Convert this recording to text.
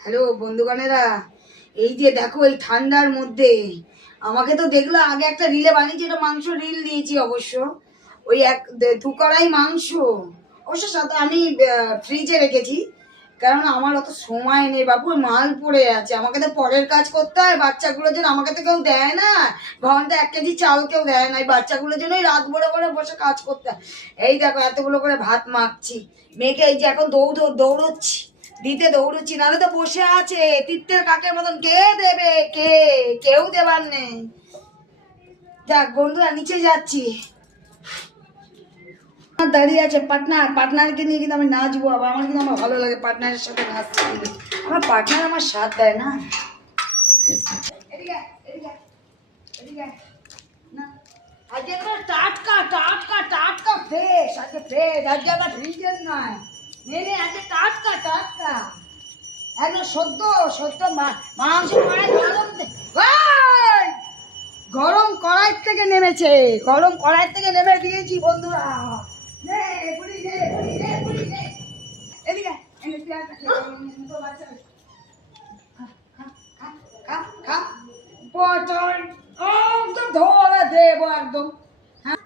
Hello বন্ধুগণেরা, এই যে দেখো এই ঠান্ডার মধ্যে আমাকে তো দেখলো আগে একটা রিলে বানিয়েছি, এটা মাংস রিল দিয়েছি অবশ্য। ওই 2 কড়াই মাংস অবশ্য সাথে আমি ফ্রিজে রেখেছি, কারণ আমার অত সময় নেই বাবু, মাল পড়ে আছে, আমাকে তো পরের কাজ করতে হয়। বাচ্চাগুলোর জন্য আমাকে তো কেউ দেয় না, ঘন্টা 1 কেজি চাল কেউ দেয় না, বাচ্চাগুলোর জন্যই রাত ভরে ভরে বসে কাজ করতে হয়। এই দেখো এতগুলো করে ভাত মাখছি, মেখে এই যে এখন দৌড়চ্ছি দিতে, দৌড়চ্ছি, নাহলে তো বসে আছে তিত্তের কাকের মতন। কে দেবে? কেউ দেবার নেই। যাক বন্ধুরা, নিচে যাচ্ছি। দাঁড়িয়ে আছে পার্টনারকে নিয়ে কিন্তু আমি নাচবো আবার। আমার কিন্তু আমার ভালো লাগে পার্টনারের সাথে নাচতে। আমার পার্টনার আমার সাথ দেয় না। আজকে টাটকা টাটকা টাটকা ফ্রেশ, আজকে ফ্রেশ, আজকে আবার ফ্রিজের নয়, নেই আজকে টাটকা টাটকা একদম সদ্য সদ্য মাংস কড়াই গরম কড়াই থেকে নেমেছে, গরম কড়াই থেকে নেমে দিয়েছি বন্ধুরা। পটল একদম ধরে দেবো একদম। হ্যাঁ,